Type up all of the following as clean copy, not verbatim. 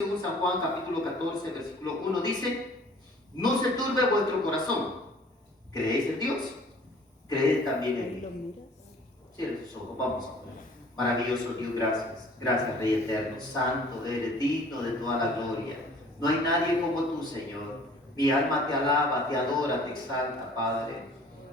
Según San Juan capítulo 14, versículo 1 dice: no se turbe vuestro corazón. ¿Creéis en Dios? Creed también en mí. Cierren sus ojos, vamos a orar. Maravilloso Dios, gracias. Gracias, Rey eterno, santo, eres digno de toda la gloria. No hay nadie como tú, Señor. Mi alma te alaba, te adora, te exalta, Padre.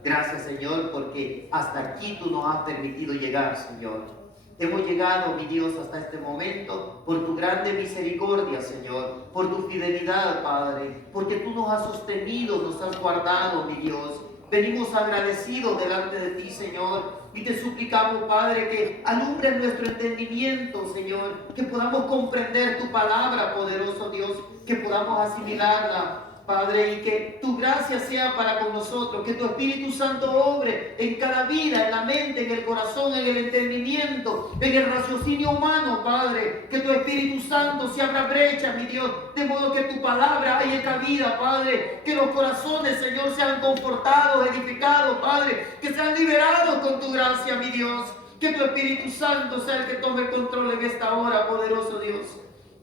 Gracias, Señor, porque hasta aquí tú nos has permitido llegar, Señor. Hemos llegado, mi Dios, hasta este momento por tu grande misericordia, Señor, por tu fidelidad, Padre, porque tú nos has sostenido, nos has guardado, mi Dios. Venimos agradecidos delante de ti, Señor, y te suplicamos, Padre, que alumbres nuestro entendimiento, Señor, que podamos comprender tu palabra, poderoso Dios, que podamos asimilarla, Padre, y que tu gracia sea para con nosotros, que tu Espíritu Santo obre en cada vida, en la mente, en el corazón, en el entendimiento, en el raciocinio humano, Padre, que tu Espíritu Santo se abra brecha, mi Dios, de modo que tu palabra haya cabida, Padre, que los corazones, Señor, sean confortados, edificados, Padre, que sean liberados con tu gracia, mi Dios, que tu Espíritu Santo sea el que tome control en esta hora, poderoso Dios.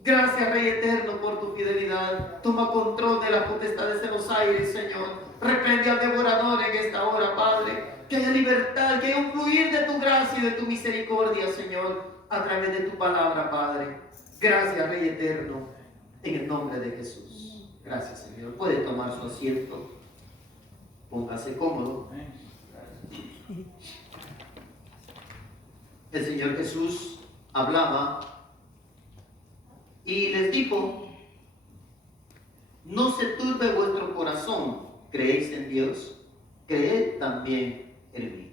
Gracias, Rey eterno, por tu fidelidad. Toma control de las potestades de los aires, Señor. Reprende al devorador en esta hora, Padre. Que haya libertad, que haya un fluir de tu gracia y de tu misericordia, Señor, a través de tu palabra, Padre. Gracias, Rey eterno, en el nombre de Jesús. Gracias, Señor. Puede tomar su asiento. Póngase cómodo. El Señor Jesús hablaba y les dijo: no se turbe vuestro corazón. ¿Creéis en Dios? Creed también en mí.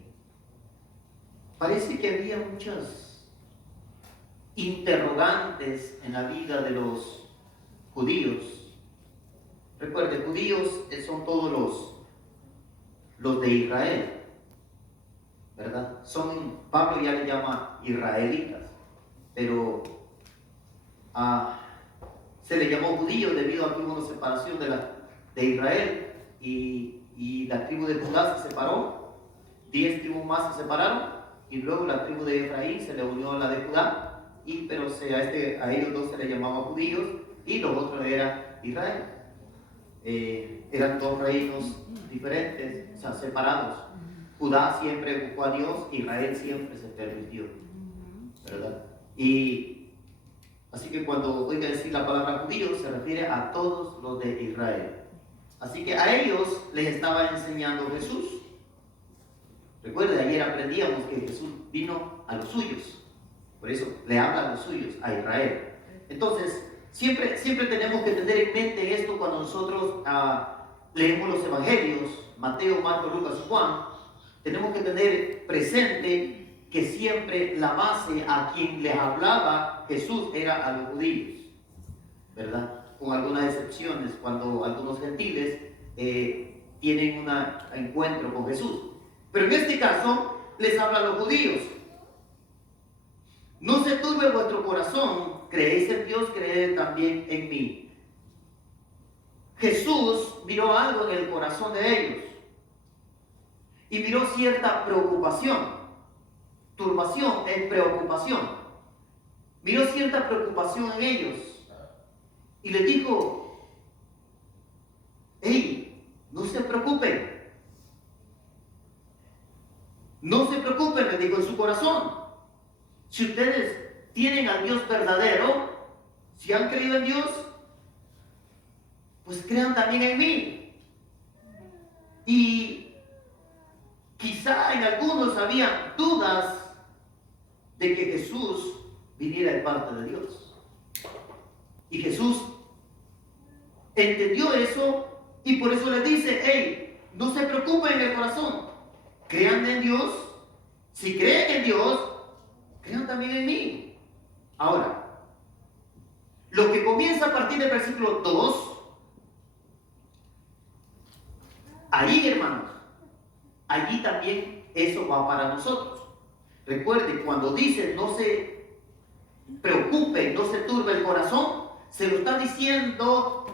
Parece que había muchas interrogantes en la vida de los judíos. Recuerde, judíos son todos los de Israel, ¿verdad? Pablo ya le llama israelitas, pero se le llamó judío debido a que hubo una separación de Israel y la tribu de Judá se separó. 10 tribus más se separaron y luego la tribu de Efraín se le unió a la de Judá, pero a ellos dos se les llamaba judíos y los otros era Israel. Eran dos reinos diferentes, o sea, separados. Judá siempre buscó a Dios, Israel siempre se permitió, ¿verdad? Así que cuando oiga decir la palabra judío, se refiere a todos los de Israel. Así que a ellos les estaba enseñando Jesús. Recuerde, ayer aprendíamos que Jesús vino a los suyos. Por eso le habla a los suyos, a Israel. Entonces, siempre tenemos que tener en mente esto cuando nosotros leemos los evangelios, Mateo, Marcos, Lucas y Juan. Tenemos que tener presente que siempre la base a quien les hablaba Jesús era a los judíos, ¿verdad? Con algunas excepciones, cuando algunos gentiles tienen un encuentro con Jesús. Pero en este caso les habla a los judíos. No se turbe vuestro corazón, creéis en Dios, creed también en mí. Jesús miró algo en el corazón de ellos y miró cierta preocupación. Turbación es preocupación. Miró cierta preocupación en ellos y les dijo: hey, no se preocupen. No se preocupen, les dijo en su corazón. Si ustedes tienen al Dios verdadero, si han creído en Dios, pues crean también en mí. Y quizá en algunos había dudas de que Jesús viniera de parte de Dios. Y Jesús entendió eso y por eso les dice: hey, no se preocupen en el corazón. Crean en Dios. Si creen en Dios, crean también en mí. Ahora, lo que comienza a partir del versículo 2, ahí, hermanos, allí también eso va para nosotros. Recuerden, cuando dice no se preocupe, no se turbe el corazón, se lo está diciendo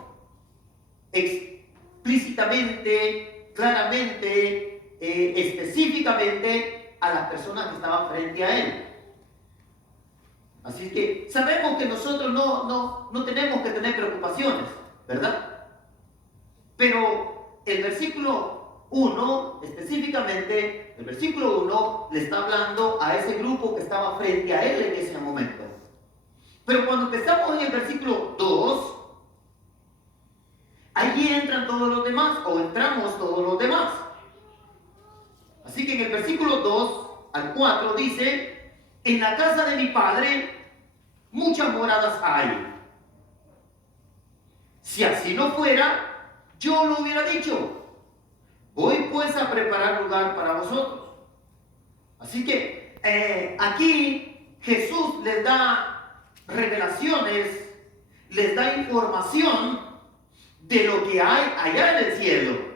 explícitamente, claramente, específicamente a las personas que estaban frente a él. Así que sabemos que nosotros no tenemos que tener preocupaciones, ¿verdad? Pero el versículo 1, específicamente, el versículo 1 le está hablando a ese grupo que estaba frente a él en ese momento. Pero cuando empezamos en el versículo 2, allí entran todos los demás, o entramos todos los demás. Así que en el versículo 2 al 4 dice: en la casa de mi padre muchas moradas hay. Si así no fuera, yo lo hubiera dicho. Voy pues a preparar lugar para vosotros. Así que aquí Jesús les da revelaciones, les da información de lo que hay allá en el cielo.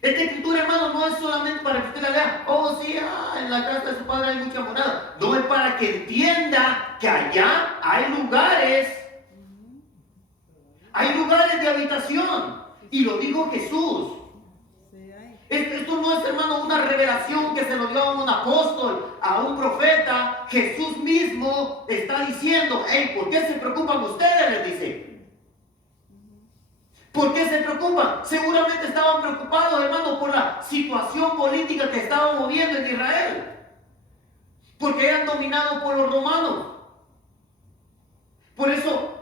Esta escritura, hermano, no es solamente para que usted la lea, oh sí, en la casa de su padre hay mucha morada. No, es para que entienda que allá hay lugares de habitación. Y lo dijo Jesús. Esto no es, hermano, una revelación que se lo dio a un apóstol, a un profeta. Jesús mismo está diciendo: hey, ¿por qué se preocupan ustedes? Les dice. ¿Por qué se preocupan? Seguramente estaban preocupados, hermano, por la situación política que estaba moviendo en Israel. Porque eran dominados por los romanos. Por eso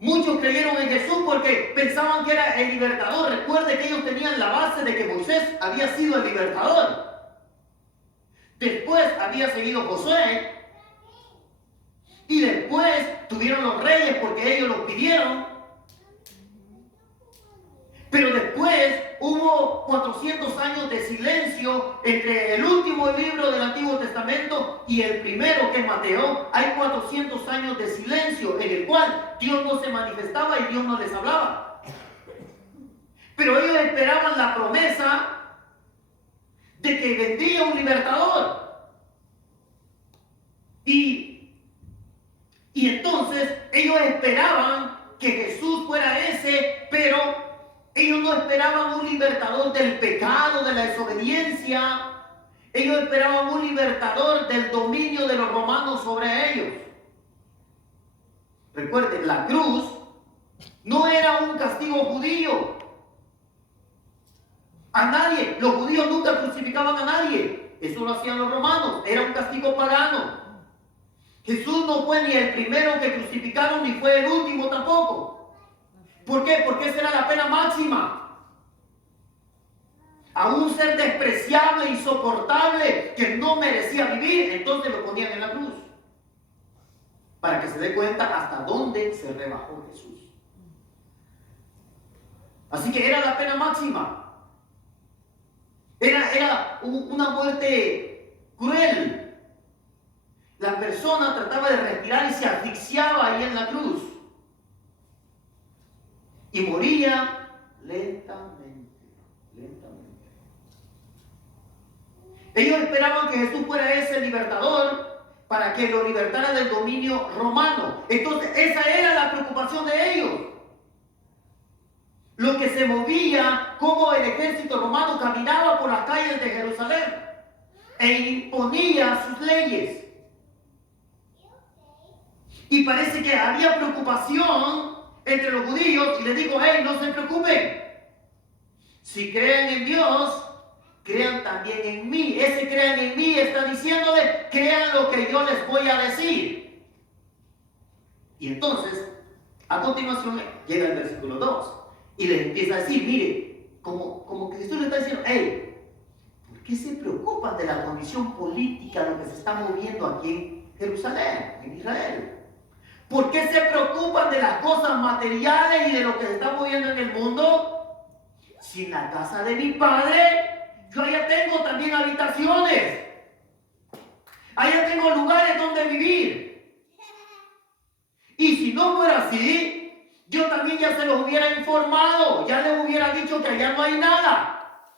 muchos creyeron en Jesús, porque pensaban que era el libertador. Recuerde que ellos tenían la base de que Moisés había sido el libertador. Después había seguido Josué. Y después tuvieron los reyes porque ellos los pidieron. Pero después hubo 400 años de silencio entre el último libro del Antiguo Testamento y el primero, que es Mateo. Hay 400 años de silencio en el cual Dios no se manifestaba y Dios no les hablaba. Pero ellos esperaban la promesa de que vendría un libertador. Y entonces ellos esperaban que Jesús fuera ese, pero ellos no esperaban un libertador del pecado, de la desobediencia. Ellos esperaban un libertador del dominio de los romanos sobre ellos. Recuerden, la cruz no era un castigo judío. A nadie, los judíos nunca crucificaban a nadie. Eso lo hacían los romanos, era un castigo pagano. Jesús no fue ni el primero que crucificaron, ni fue el último tampoco. ¿Por qué? Porque esa era la pena máxima. A un ser despreciable, insoportable, que no merecía vivir, entonces lo ponían en la cruz. Para que se dé cuenta hasta dónde se rebajó Jesús. Así que era la pena máxima. Era una muerte cruel. La persona trataba de respirar y se asfixiaba ahí en la cruz. Y moría lentamente. Ellos esperaban que Jesús fuera ese libertador para que lo libertara del dominio romano. Entonces, esa era la preocupación de ellos. Lo que se movía, como el ejército romano caminaba por las calles de Jerusalén e imponía sus leyes. Y parece que había preocupación entre los judíos, y les digo: hey, no se preocupen. Si creen en Dios, crean también en mí. Ese crean en mí está diciéndole: crean lo que yo les voy a decir. Y entonces, a continuación, llega el versículo 2 y les empieza a decir: mire, como que Jesús le está diciendo: hey, ¿por qué se preocupan de la condición política de lo que se está moviendo aquí en Jerusalén, en Israel? ¿Por qué se preocupan de las cosas materiales y de lo que se está moviendo en el mundo? Si en la casa de mi padre yo allá tengo también habitaciones, allá tengo lugares donde vivir. Y si no fuera así, yo también ya se los hubiera informado, ya les hubiera dicho que allá no hay nada.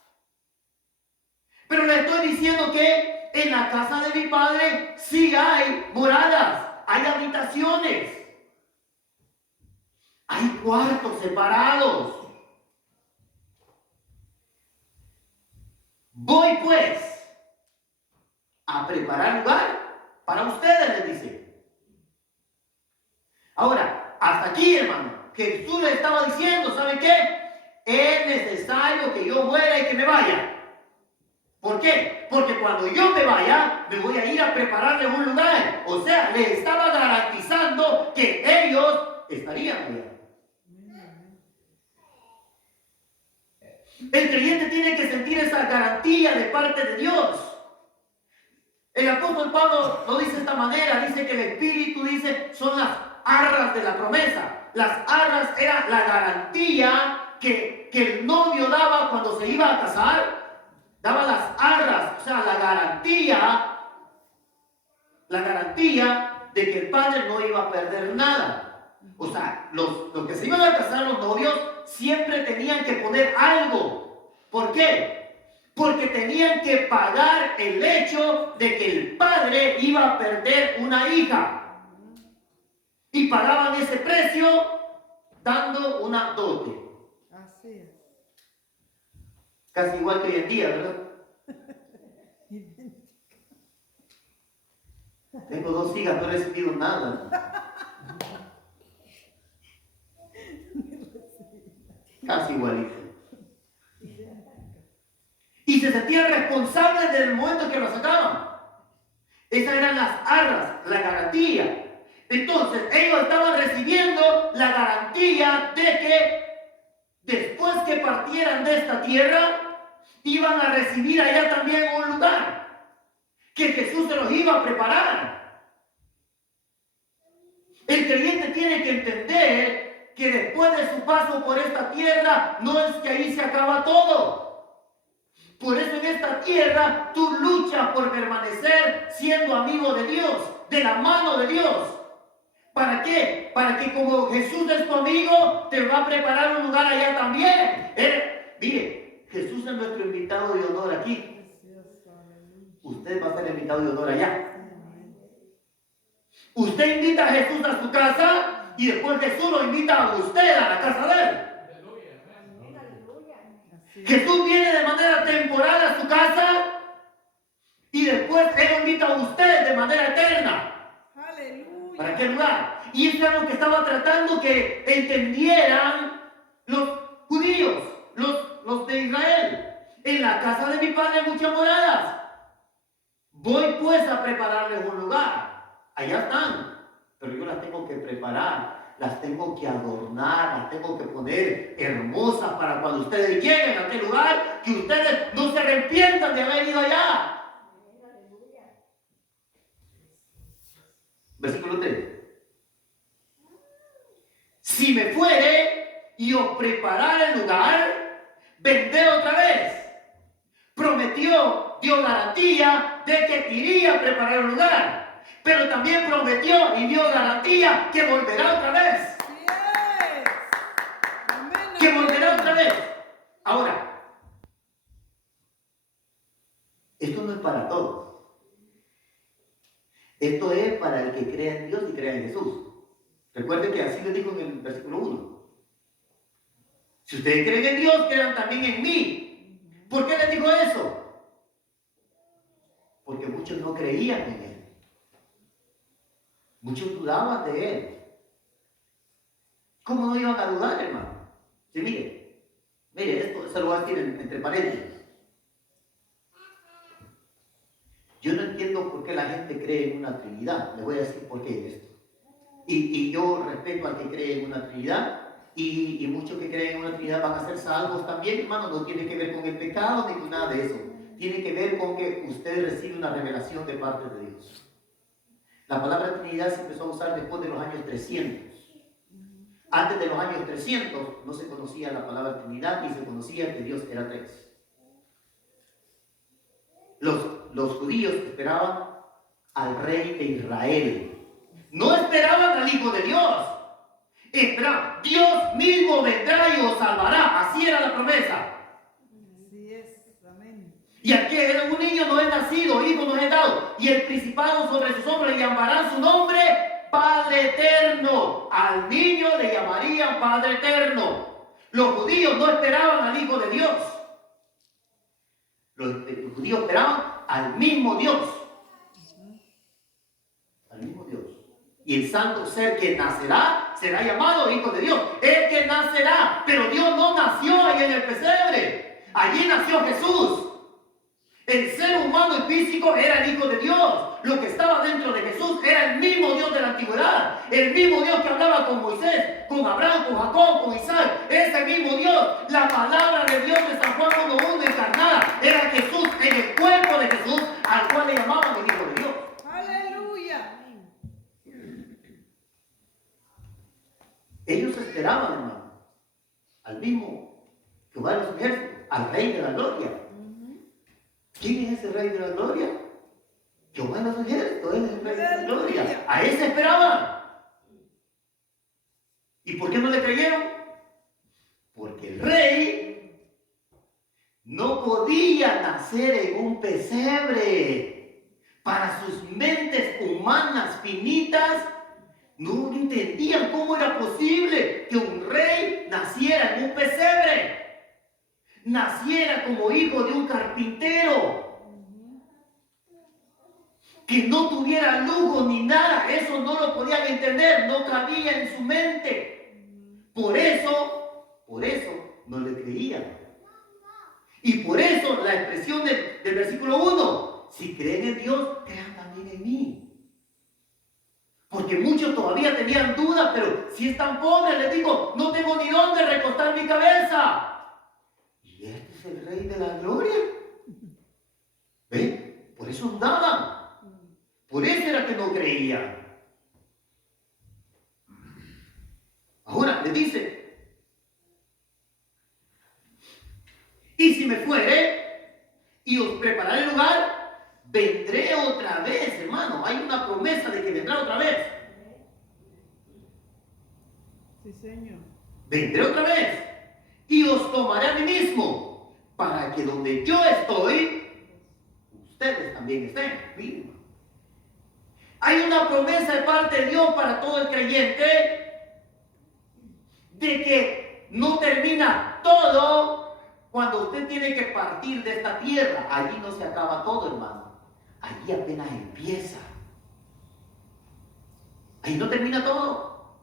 Pero les estoy diciendo que en la casa de mi padre sí hay moradas. Hay habitaciones, hay cuartos separados. Voy pues a preparar lugar para ustedes, les dice. Ahora, hasta aquí, hermano, Jesús le estaba diciendo, ¿sabe qué? Es necesario que yo muera y que me vaya. ¿Por qué? Porque cuando yo me vaya, me voy a ir a prepararle un lugar. O sea, le estaba garantizando que ellos estarían allá. El creyente tiene que sentir esa garantía de parte de Dios. El apóstol Pablo lo dice de esta manera, dice que el Espíritu, dice, son las arras de la promesa. Las arras era la garantía que el novio daba cuando se iba a casar. Daba las arras, o sea, la garantía de que el padre no iba a perder nada. O sea, los que se iban a casar, los novios, siempre tenían que poner algo. ¿Por qué? Porque tenían que pagar el hecho de que el padre iba a perder una hija. Y pagaban ese precio dando una dote. Así es. Casi igual que hoy en día, ¿verdad? Tengo 2 hijas, no he recibido nada. Casi igualito. Y se sentían responsables del momento que lo sacaban. Esas eran las arras, la garantía. Entonces, ellos estaban recibiendo la garantía de que después que partieran de esta tierra, iban a recibir allá también un lugar, que Jesús se los iba a preparar. El creyente tiene que entender que después de su paso por esta tierra, no es que ahí se acaba todo. Por eso en esta tierra tú luchas por permanecer siendo amigo de Dios, de la mano de Dios. ¿Para qué? Para que como Jesús es tu amigo, te va a preparar un lugar allá también. Mire, Jesús es nuestro invitado de honor aquí. Usted va a ser invitado de honor allá. Usted invita a Jesús a su casa y después Jesús lo invita a usted a la casa de él. Jesús viene de manera temporal a su casa y después Él lo invita a usted de manera eterna. Aleluya. ¿Para qué lugar? Y eso es lo que estaba tratando que entendieran los judíos, los de Israel. En la casa de mi padre hay muchas moradas. Voy pues a prepararles un lugar. Allá están, pero yo las tengo que preparar. Las tengo que adornar, las tengo que poner hermosas para cuando ustedes lleguen a aquel lugar, que ustedes no se arrepientan de haber ido allá. Versículo 3. Si me fuere y os preparara el lugar, vendré otra vez. Prometió, dio garantía de que iría a preparar el lugar. Pero también prometió y dio garantía que volverá otra vez. Que volverá otra vez. Ahora, esto no es para todos. Esto es para el que crea en Dios y crea en Jesús. Recuerden que así lo dijo en el versículo 1. Si ustedes creen en Dios, crean también en mí. ¿Por qué les digo eso? Porque muchos no creían en Él. Muchos dudaban de Él. ¿Cómo no iban a dudar, hermano? Sí, mire, esto se lo voy a decir entre paréntesis. Yo no entiendo por qué la gente cree en una Trinidad. Le voy a decir por qué esto. Y yo respeto al que cree en una Trinidad. Y muchos que creen en una Trinidad van a ser salvos también, hermano. No tiene que ver con el pecado ni con nada de eso. Tiene que ver con que usted recibe una revelación de parte de Dios. La palabra Trinidad se empezó a usar después de los años 300. Antes de los años 300 no se conocía la palabra Trinidad y se conocía que Dios era tres. Los judíos esperaban al rey de Israel. No esperaban al Hijo de Dios. Esperaban, Dios mismo vendrá y os salvará. Así era la promesa. Así es, amén. Y aquí un niño no es nacido, hijo no es dado, y el principado sobre sus hombros, le llamarán su nombre Padre Eterno. Al niño le llamarían Padre Eterno. Los judíos no esperaban al Hijo de Dios. Los judíos esperaban al mismo Dios. Y el santo ser que nacerá será llamado hijo de Dios. El que nacerá. Pero Dios no nació ahí en el pesebre. Allí nació Jesús. El ser humano y físico era el Hijo de Dios. Lo que estaba dentro de Jesús era el mismo Dios de la antigüedad. El mismo Dios que hablaba con Moisés, con Abraham, con Jacob, con Isaac. Ese mismo Dios. La palabra de Dios de San Juan 1:1 encarnada era Jesús en el cuerpo de Jesús, al cual le llamaban el Hijo de Dios. Aleluya. Ellos esperaban, hermano, al mismo Jehová de los ejércitos, al Rey de la Gloria. ¿Quién es ese Rey de la Gloria? Jehová de los ejércitos, él es el Rey de la Gloria. A ese esperaban. ¿Y por qué no le creyeron? Porque el Rey no podía nacer en un pesebre. Para sus mentes humanas finitas, no entendían cómo era posible que un rey naciera en un pesebre. Naciera como hijo de un carpintero, que no tuviera lujo ni nada. Eso no lo podían entender, no cabía en su mente. Por eso no le creían. Y por eso la expresión del versículo 1: si creen en Dios, crean también en mí. Porque muchos todavía tenían dudas, pero si están pobres, les digo, no tengo ni dónde recostar mi cabeza. Y este es el Rey de la Gloria. ¿Ven? Por eso dudaban. Por eso era que no creían. Ahora les dice: y si me fuere y os prepararé lugar, vendré otra vez, hermano. Hay una promesa de que vendrá otra vez. Sí, Señor. Vendré otra vez y os tomaré a mí mismo, para que donde yo estoy, ustedes también estén. Miren. Hay una promesa de parte de Dios para todo el creyente de que no termina todo cuando usted tiene que partir de esta tierra. Allí no se acaba todo, hermano. Allí apenas empieza. Ahí no termina todo.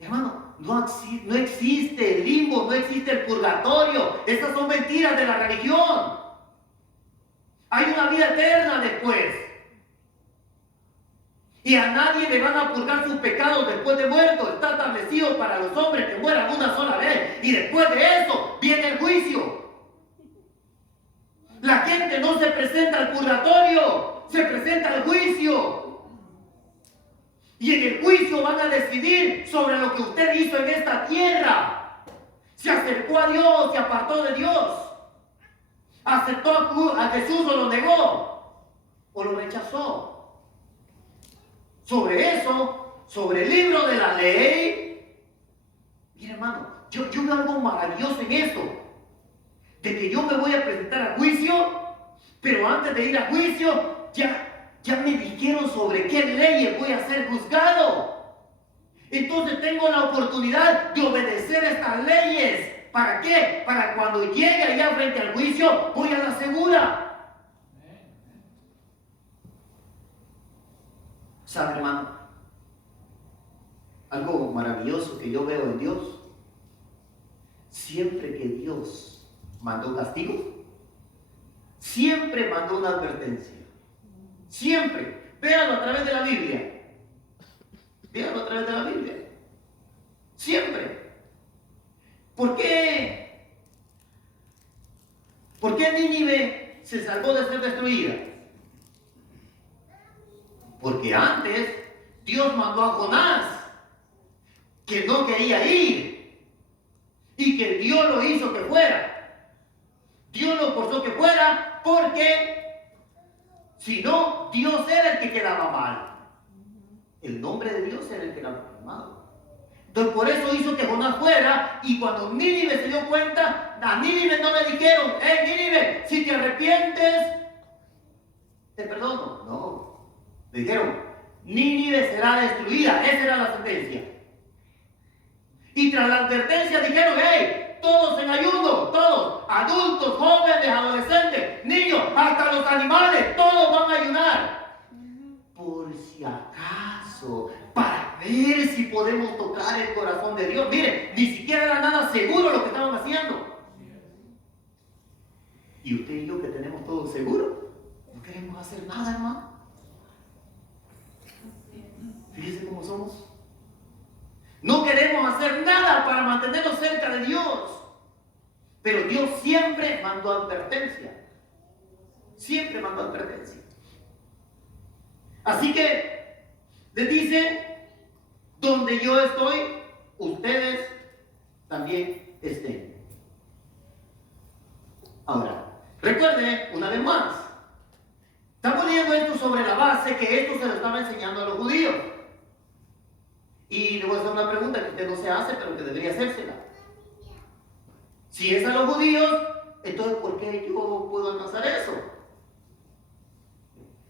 Hermano, no existe el limbo, no existe el purgatorio. Estas son mentiras de la religión. Hay una vida eterna después. Y a nadie le van a purgar sus pecados después de muerto. Está establecido para los hombres que mueran una sola vez. Y después de eso viene el juicio. La gente no se presenta al purgatorio, se presenta al juicio. Y en el juicio van a decidir sobre lo que usted hizo en esta tierra. Se acercó a Dios, se apartó de Dios. Aceptó a Jesús o lo negó, o lo rechazó. Sobre eso, sobre el libro de la ley, mira, hermano, yo veo algo maravilloso en esto, de que yo me voy a presentar a juicio, pero antes de ir a juicio, ya me dijeron sobre qué leyes voy a ser juzgado. Entonces tengo la oportunidad de obedecer estas leyes. ¿Para qué? Para cuando llegue allá frente al juicio, voy a la segura. ¿Sabe, hermano? Algo maravilloso que yo veo en Dios. Siempre que Dios mandó castigo, siempre mandó una advertencia. Siempre. Véanlo a través de la Biblia. Véanlo a través de la Biblia. Siempre. ¿Por qué? ¿Por qué Nínive se salvó de ser destruida? Porque antes Dios mandó a Jonás, que no quería ir, y que Dios lo hizo que fuera. Dios lo forzó que fuera, porque si no, Dios era el que quedaba mal. El nombre de Dios era el que era mal. Entonces por eso hizo que Jonás fuera, y cuando Nínive se dio cuenta, a Nínive no le dijeron: hey Nínive, si te arrepientes, te perdono. No. Le dijeron: Nínive será destruida. Esa era la sentencia. Y tras la advertencia dijeron: hey, todos en ayuno, todos, adultos, jóvenes, adolescentes, niños, hasta los animales, todos van a ayunar. Por si acaso ver si podemos tocar el corazón de Dios. Miren, ni siquiera era nada seguro lo que estaban haciendo. Y usted y yo que tenemos todo seguro, no queremos hacer nada, hermano. Fíjense cómo somos. No queremos hacer nada para mantenernos cerca de Dios. Pero Dios siempre mandó advertencia. Siempre mandó advertencia. Así que les dice, donde yo estoy, ustedes también estén. Ahora, recuerden una vez más, estamos leyendo esto sobre la base que esto se lo estaba enseñando a los judíos. Y le voy a hacer una pregunta que usted no se hace, pero que debería hacérsela. Si es a los judíos, entonces ¿por qué yo puedo alcanzar eso?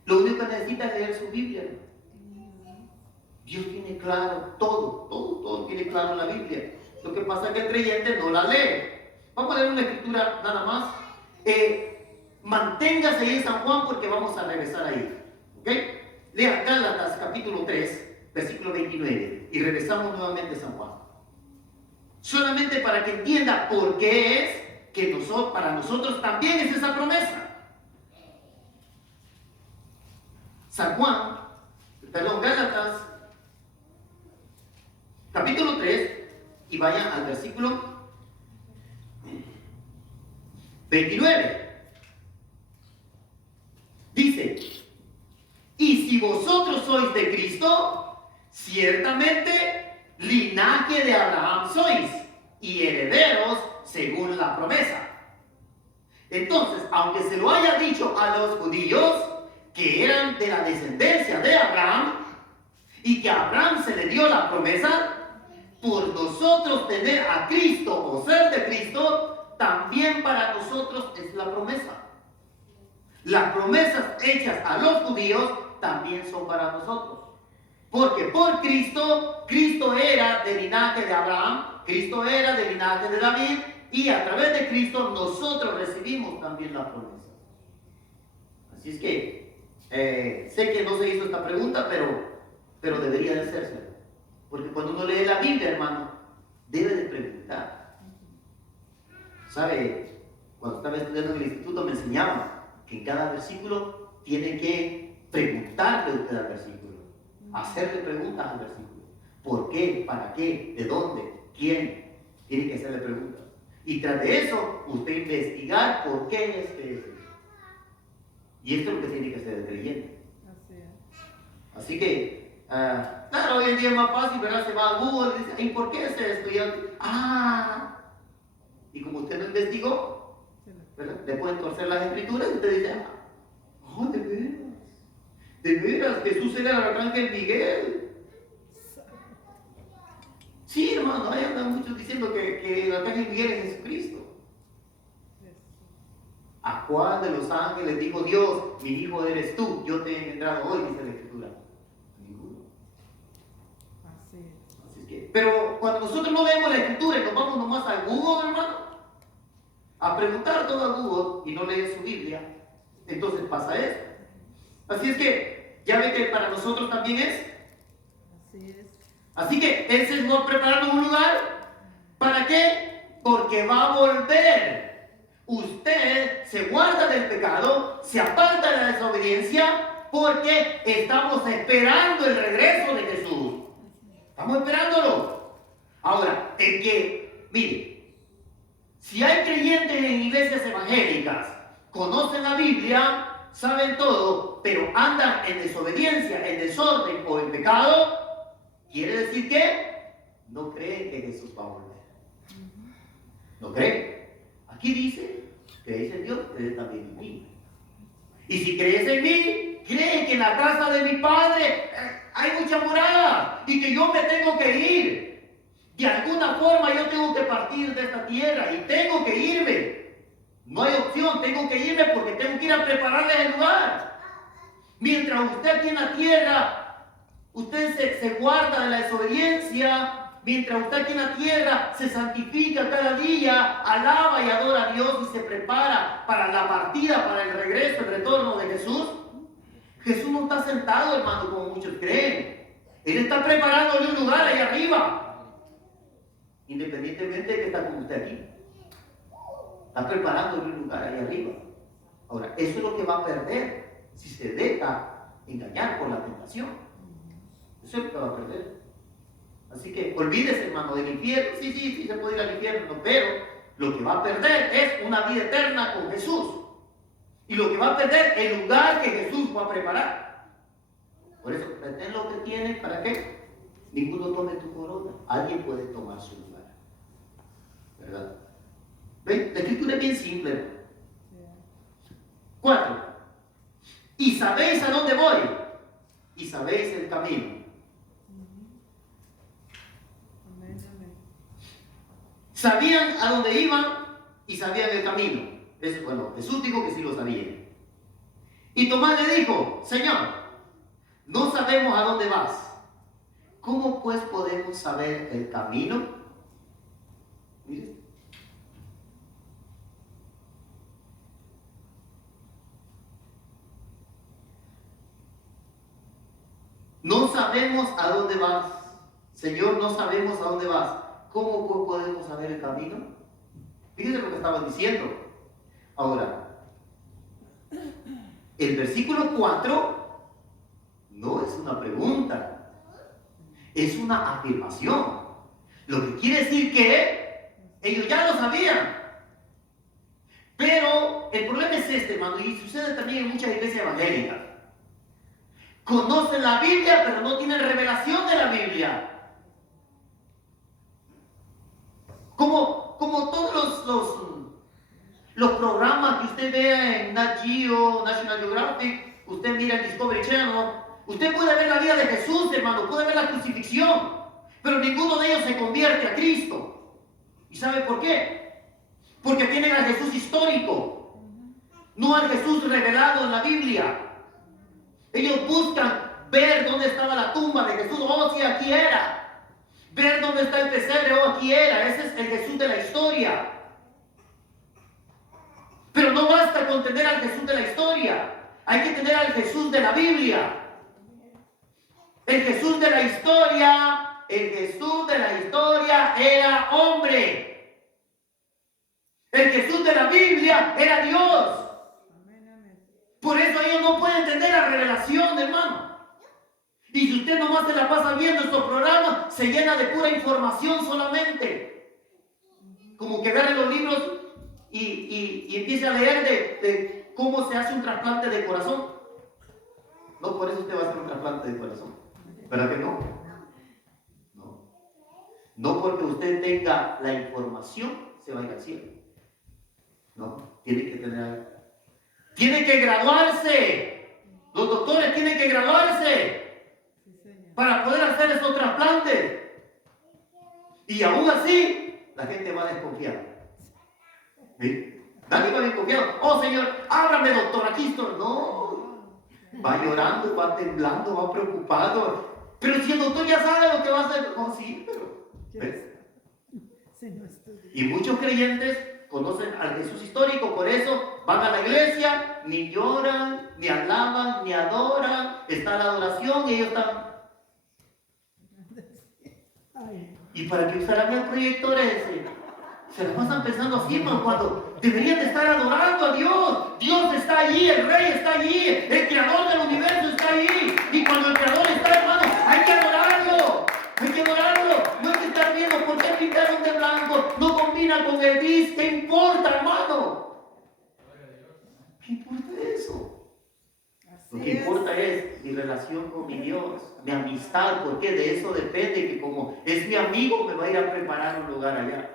Lo único que necesita es leer su Biblia. Dios tiene claro todo tiene claro en la Biblia. Lo que pasa es que el creyente no la lee. Vamos a leer una escritura nada más. Manténgase ahí en San Juan porque vamos a regresar ahí. ¿Ok? Lea Gálatas capítulo 3, versículo 29. Y regresamos nuevamente a San Juan. Solamente para que entienda por qué es que para nosotros también es esa promesa. Gálatas, capítulo 3, y vayan al versículo 29. Dice, y si vosotros sois de Cristo, ciertamente linaje de Abraham sois, y herederos según la promesa. Entonces, aunque se lo haya dicho a los judíos, que eran de la descendencia de Abraham, y que a Abraham se le dio la promesa, por nosotros tener a Cristo o ser de Cristo, también para nosotros es la promesa. Las promesas hechas a los judíos también son para nosotros. Porque por Cristo, Cristo era del linaje de Abraham, Cristo era del linaje de David, y a través de Cristo nosotros recibimos también la promesa. Así es que sé que no se hizo esta pregunta, pero debería de hacerse. Porque cuando uno lee la Biblia, hermano, debe de preguntar. ¿Sabe? Cuando estaba estudiando en el instituto me enseñaban que en cada versículo tiene que preguntarle usted al versículo, hacerle preguntas al versículo. ¿Por qué? ¿Para qué? ¿De dónde? ¿Quién? Tiene que hacerle preguntas. Y tras de eso, usted investigar por qué es que es eso. Y esto es lo que tiene que hacer el creyente. Así que, claro, hoy en día es más fácil, ¿verdad? Se va a Google y dice, ¿y por qué es esto? Y como usted no investigó, ¿verdad? Le pueden torcer las escrituras y usted dice, de veras, Jesús era el arcángel Miguel. Sí, hermano, ahí andan muchos diciendo que el arcángel Miguel es Jesucristo. ¿A cuál de los ángeles dijo Dios, mi hijo eres tú, yo te he engendrado hoy, dice la escritura? Ninguno. Así es que, pero cuando nosotros no leemos la escritura y nos vamos nomás a Google, hermano, a preguntar todo a Google y no leer su Biblia, entonces pasa esto. Así es que, ya ve que para nosotros también es. Así es. Así que Él se va preparando un lugar. ¿Para qué? Porque va a volver. Usted se guarda del pecado, se aparta de la desobediencia, porque estamos esperando el regreso de Jesús. Estamos esperándolo. Ahora, mire, si hay creyentes en iglesias evangélicas, conocen la Biblia, saben todo, pero andan en desobediencia, en desorden o en pecado, quiere decir que no creen que Jesús va a volver. ¿No creen? Aquí dice, creéis en Dios, creéis también en mí. Y si crees en mí, cree que en la casa de mi Padre hay mucha morada y que yo me tengo que ir. De alguna forma yo tengo que partir de esta tierra y tengo que irme. No hay opción, tengo que irme porque tengo que ir a prepararles el lugar. Mientras usted aquí en la tierra, usted se guarda de la desobediencia. Mientras usted aquí en la tierra se santifica cada día, alaba y adora a Dios y se prepara para la partida, para el regreso, el retorno de Jesús. Jesús no está sentado, hermano, como muchos creen. Él está preparándole un lugar ahí arriba. Independientemente de que está con usted aquí. Está preparándole un lugar ahí arriba. Ahora, eso es lo que va a perder si se deja engañar por la tentación. Eso es lo que va a perder. Así que olvídese, hermano, del infierno. Sí, se puede ir al infierno, pero lo que va a perder es una vida eterna con Jesús. Y lo que va a perder es el lugar que Jesús va a preparar. Por eso, retén lo que tiene, ¿para qué? Ninguno tome tu corona. Alguien puede tomar su lugar. ¿Verdad? ¿Ven? La escritura es bien simple, hermano. 4. Y sabéis a dónde voy. Y sabéis el camino. Sabían a dónde iban y sabían el camino. Eso, bueno, Jesús dijo que sí lo sabían. Y Tomás le dijo: Señor, no sabemos a dónde vas. ¿Cómo pues podemos saber el camino? Mire. No sabemos a dónde vas. Señor, no sabemos a dónde vas. ¿Cómo pues podemos saber el camino? Fíjense lo que estaban diciendo. Ahora, el versículo 4 no es una pregunta, es una afirmación. Lo que quiere decir que ellos ya lo sabían. Pero el problema es este, hermano, y sucede también en muchas iglesias evangélicas. Conocen la Biblia, pero no tienen revelación de la Biblia. Como todos los programas que usted vea en Nat Geo, National Geographic, usted mira en Discovery Channel, usted puede ver la vida de Jesús, hermano, puede ver la crucifixión, pero ninguno de ellos se convierte a Cristo. ¿Y sabe por qué? Porque tienen al Jesús histórico, no al Jesús revelado en la Biblia. Ellos buscan ver dónde estaba la tumba de Jesús. Oh, sí, aquí era. Ver dónde está el pesebre. Oh, aquí era. Ese es el Jesús de la historia. Pero no basta con tener al Jesús de la historia. Hay que tener al Jesús de la Biblia. El Jesús de la historia, era hombre. El Jesús de la Biblia era Dios. Por eso ellos no pueden entender la revelación, hermano. Y si usted nomás se la pasa viendo estos programas, se llena de pura información solamente. Como que agarre los libros y empiece a leer de cómo se hace un trasplante de corazón. No por eso usted va a hacer un trasplante de corazón. ¿Verdad que no? No porque usted tenga la información, se va a ir al cielo. No, tiene que graduarse. Los doctores tienen que graduarse para poder hacer esos trasplantes. Y aún así, la gente va a desconfiar. ¿Sí? Nadie va a desconfiar. Oh, Señor, ábrame, doctor, aquí estoy. No. Va llorando, va temblando, va preocupado. Pero si el doctor ya sabe lo que va a hacer. Oh, sí, pero... ¿ves? Y muchos creyentes conocen al Jesús histórico, por eso van a la iglesia, ni lloran, ni alaban, ni adoran, está la adoración y ellos están... ¿Y para qué usarán el proyector ese? Se la pasan pensando así, hermano, cuando deberían de estar adorando a Dios. Dios está allí, el Rey está allí, el Creador del universo está allí. Y cuando el Creador está, hermano, hay que adorarlo. Hay que adorarlo. No hay que estar viendo por qué pintaron de blanco. No combina con el gris. ¿Qué importa, hermano? ¿Qué importa eso? Lo que importa es mi relación con mi Dios, mi amistad, porque de eso depende que como es mi amigo me va a ir a preparar un lugar allá.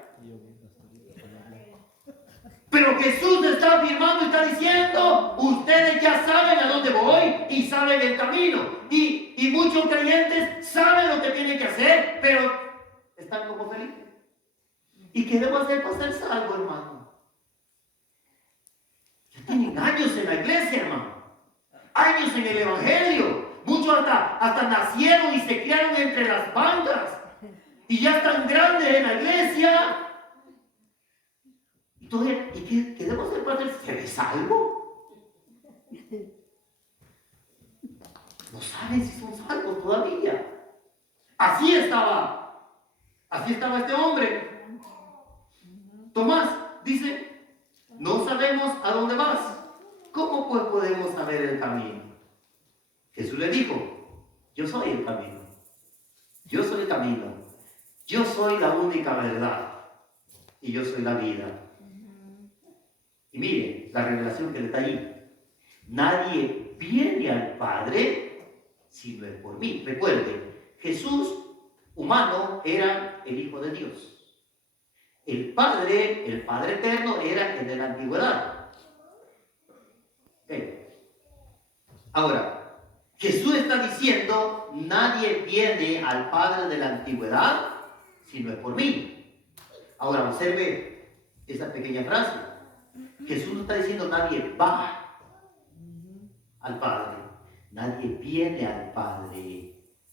Pero Jesús está afirmando y está diciendo, ustedes ya saben a dónde voy y saben el camino. Y muchos creyentes saben lo que tienen que hacer, pero están como felices. ¿Y qué debo hacer para ser salvo, hermano? Ya tienen años en la iglesia, hermano. Años en el evangelio. Muchos hasta nacieron y se criaron entre las bandas. Y ya están grandes en la iglesia. Entonces, ¿y qué debo hacer para ser salvo? No saben si son salvos todavía. Así estaba este hombre. Tomás dice, no sabemos a dónde vas. ¿Cómo pues podemos saber el camino? Jesús le dijo, yo soy el camino. Yo soy el camino. Yo soy la única verdad. Y yo soy la vida. Y mire la revelación que le está ahí. Nadie viene al Padre si no es por mí. Recuerde, Jesús, humano, era el Hijo de Dios. El Padre eterno, era el de la antigüedad. Okay. Ahora, Jesús está diciendo, nadie viene al Padre de la antigüedad si no es por mí. Ahora, observe esa pequeña frase. Jesús no está diciendo, nadie va al Padre. Nadie viene al Padre.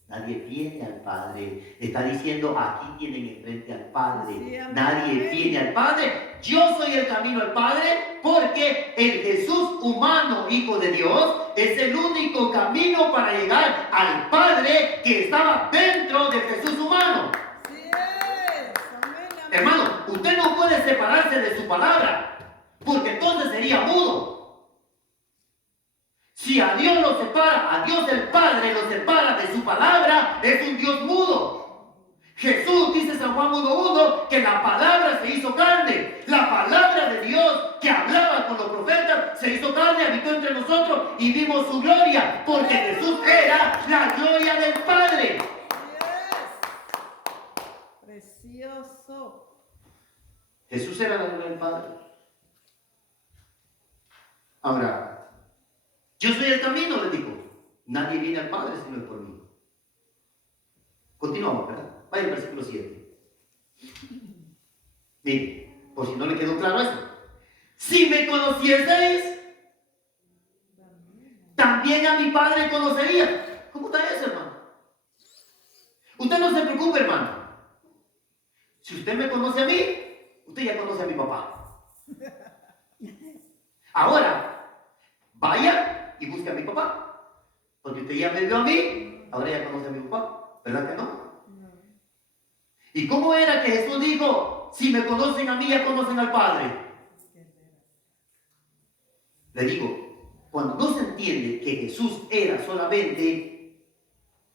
Nadie viene al Padre. Está diciendo, aquí tienen enfrente al Padre. Sí, nadie viene al Padre. Yo soy el camino al Padre, porque el Jesús humano, Hijo de Dios, es el único camino para llegar al Padre que estaba dentro del Jesús humano. Así es. Amén, amén. Hermano, usted no puede separarse de su palabra, porque entonces sería mudo. Si a Dios lo separa, a Dios el Padre lo separa de su palabra, es un Dios mudo. Jesús, dice San Juan 1:1, que la palabra se hizo carne. La palabra de Dios que hablaba con los profetas se hizo carne, habitó entre nosotros y vimos su gloria, porque Jesús era la gloria del Padre. Precioso. Jesús era la gloria del Padre. Ahora, yo soy el camino, les digo. Nadie viene al Padre si no es por mí. Continuamos, ¿verdad? Vaya al versículo 7. Mire, por si no le quedó claro eso. Si me conocieseis, también a mi Padre conocería. ¿Cómo está eso, hermano? Usted no se preocupe, hermano. Si usted me conoce a mí, usted ya conoce a mi papá. Ahora, vaya y busque a mi papá. Porque usted ya me vio a mí, ahora ya conoce a mi papá. ¿Verdad que no? No. ¿Y cómo era que Jesús dijo, si me conocen a mí, ya conocen al Padre? Le digo, cuando no se entiende que Jesús era solamente,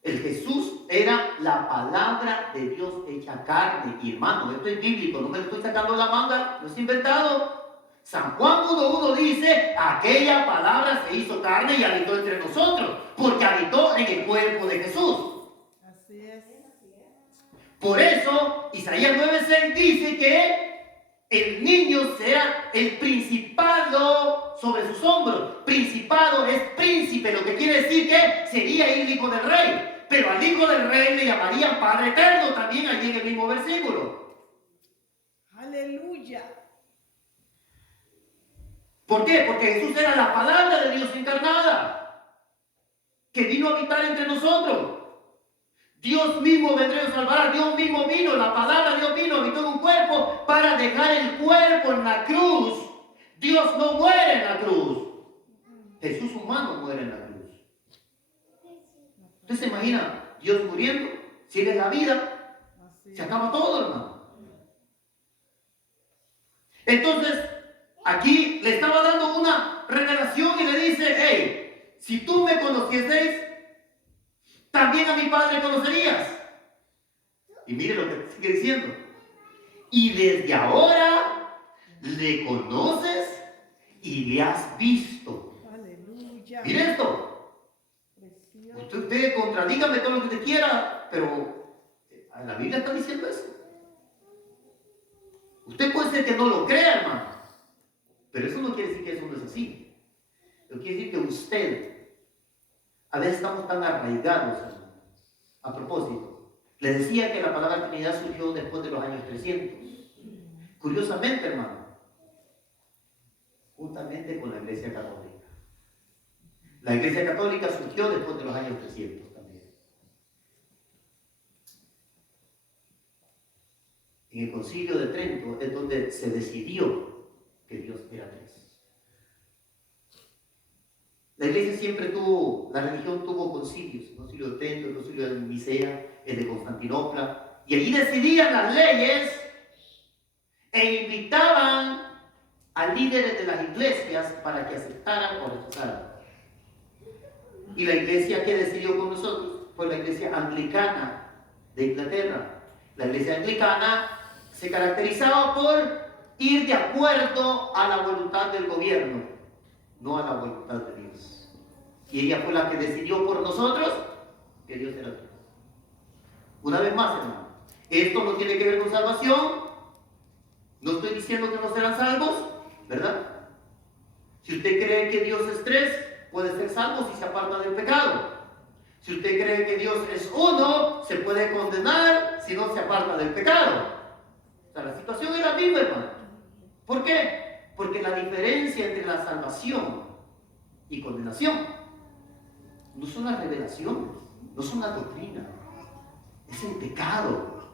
el Jesús era la palabra de Dios hecha carne. Y hermano, esto es bíblico, no me lo estoy sacando la manga, no es inventado. San Juan 1:1 dice, aquella palabra se hizo carne y habitó entre nosotros, porque habitó en el cuerpo de Jesús. Así es. Por eso, Isaías 9:6 dice que el niño será el principado sobre sus hombros. Principado es príncipe, lo que quiere decir que sería el hijo del rey. Pero al hijo del rey le llamarían Padre Eterno, también allí en el mismo versículo. Aleluya. ¿Por qué? Porque Jesús era la palabra de Dios encarnada, que vino a habitar entre nosotros. Dios mismo vendrá a salvar, Dios mismo vino, la palabra de Dios vino, habitó en un cuerpo para dejar el cuerpo en la cruz. Dios no muere en la cruz. Jesús humano muere en la cruz. ¿Usted se imagina Dios muriendo? Sigue la vida, se acaba todo, hermano. Entonces, aquí le estaba dando una revelación y le dice, hey, si tú me conocieseis, también a mi Padre conocerías. Y mire lo que sigue diciendo. Y desde ahora le conoces y le has visto. Aleluya. Mire esto. Precioso. Usted contradígame todo lo que usted quiera, pero la Biblia está diciendo eso. Usted puede ser que no lo crea, hermano, pero eso no quiere decir que eso no es así. Eso quiere decir que usted, a veces estamos tan arraigados, hermano. A propósito, les decía que la palabra Trinidad surgió después de los años 300. Curiosamente, hermano, justamente con la Iglesia Católica. La Iglesia Católica surgió después de los años 300 también. En el Concilio de Trento es donde se decidió que Dios era tres. La Iglesia siempre tuvo, la religión tuvo concilios, el Concilio de Trento, el Concilio de Nicea, el de Constantinopla, y allí decidían las leyes e invitaban a líderes de las iglesias para que aceptaran o rechazaran. Y la iglesia que decidió con nosotros fue la iglesia anglicana de Inglaterra. La iglesia anglicana se caracterizaba por ir de acuerdo a la voluntad del gobierno, no a la voluntad de Dios. Y ella fue la que decidió por nosotros que Dios era Dios. Una vez más, hermano, esto no tiene que ver con salvación. No estoy diciendo que no serán salvos, ¿verdad? Si usted cree que Dios es tres, puede ser salvo si se aparta del pecado. Si usted cree que Dios es uno, se puede condenar si no se aparta del pecado. O sea, la situación es la misma, hermano. ¿Por qué? Porque la diferencia entre la salvación y condenación no son las revelaciones, no son las doctrinas, es el pecado,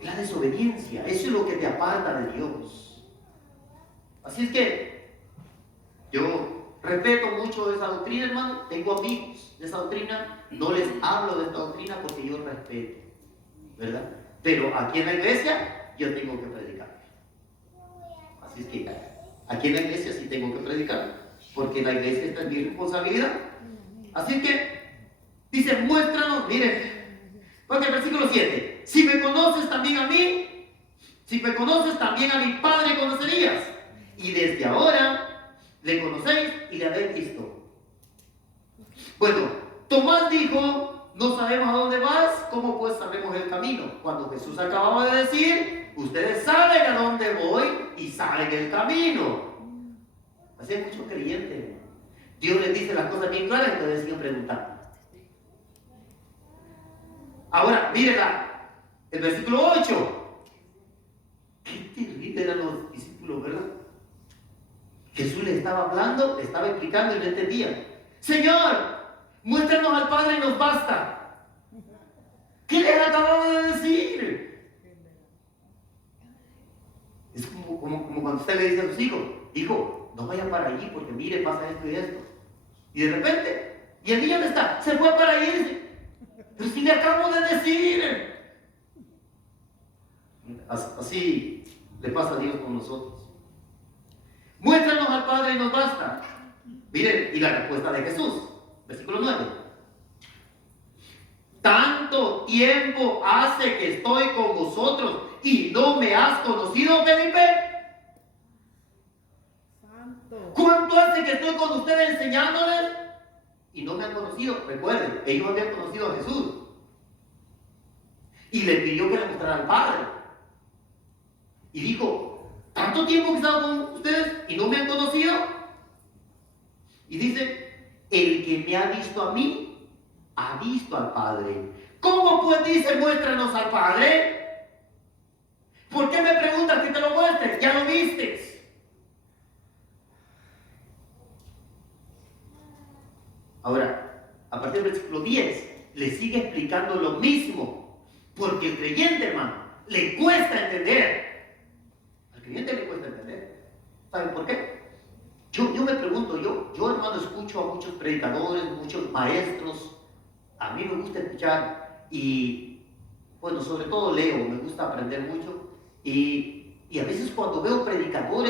es la desobediencia. Eso es lo que te aparta de Dios. Así es que yo respeto mucho esa doctrina, hermano. Tengo amigos de esa doctrina. No les hablo de esta doctrina porque yo respeto, ¿verdad? Pero aquí en la iglesia yo tengo que predicar. Así es que aquí en la iglesia sí tengo que predicar, porque la iglesia esta es mi responsabilidad. Así que dice, muéstranos, miren, porque el versículo 7, si me conoces también a mí, si me conoces también a mi Padre conocerías, y desde ahora le conocéis y le habéis visto. Bueno, Tomás dijo, no sabemos a dónde vas, ¿cómo pues sabemos el camino? Cuando Jesús acababa de decir, ustedes saben a dónde voy y saben el camino. Así hay muchos creyentes. Dios les dice las cosas bien claras y todavía siguen preguntando. Ahora, miren el versículo 8. Qué terrible eran los discípulos, ¿verdad? Jesús les estaba hablando, les estaba explicando y no entendían. Señor, muéstranos al Padre y nos basta. ¿Qué les acababa de decir? Es como cuando usted le dice a sus hijos, hijo, no vaya para allí porque mire, pasa esto y esto. Y de repente, ¿y el niño dónde está? Se fue para irse. Pero si le acabo de decir. Así le pasa a Dios con nosotros. Muéstranos al Padre y nos basta. Miren, y la respuesta de Jesús, versículo 9. Tanto tiempo hace que estoy con vosotros y no me has conocido, Felipe. Santo. ¿Cuánto hace que estoy con ustedes enseñándoles y no me han conocido? Recuerden, ellos habían conocido a Jesús y le pidió que le mostrara al Padre. Y dijo, ¿tanto tiempo que he estado con ustedes y no me han conocido? Y dice, el que me ha visto a mí, ha visto al Padre. ¿Cómo pues dice, muéstranos al Padre? ¿Por qué me preguntas que te lo muestre? Ya lo vistes. Ahora, a partir del versículo 10, le sigue explicando lo mismo, porque el creyente, hermano, le cuesta entender. Al creyente le cuesta entender. ¿Saben por qué? Yo me pregunto, yo hermano escucho a muchos predicadores, muchos maestros. A mí me gusta escuchar y, bueno, sobre todo leo, me gusta aprender mucho. Y a veces cuando veo predicadores